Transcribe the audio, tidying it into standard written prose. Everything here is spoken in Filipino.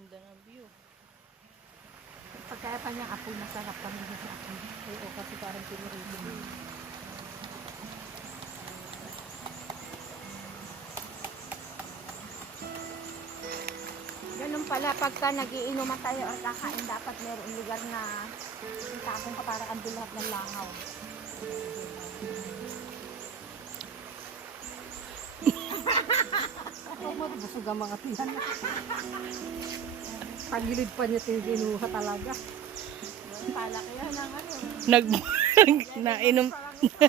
Ganda ng view. Pagkaya pa niyang apoy, masarap pa rin sa apoy. Oo, kasi parang pinurito mo. Ganun pala, pagka nagiinuman tayo or kakain, dapat mayroong lugar na itapon ka para andun lahat ng langaw. Oh, mabusog ang mga tiyan. Pagilid pa niya tinuha talaga. Yung palak yan ang ano. Nainom. Parang ito.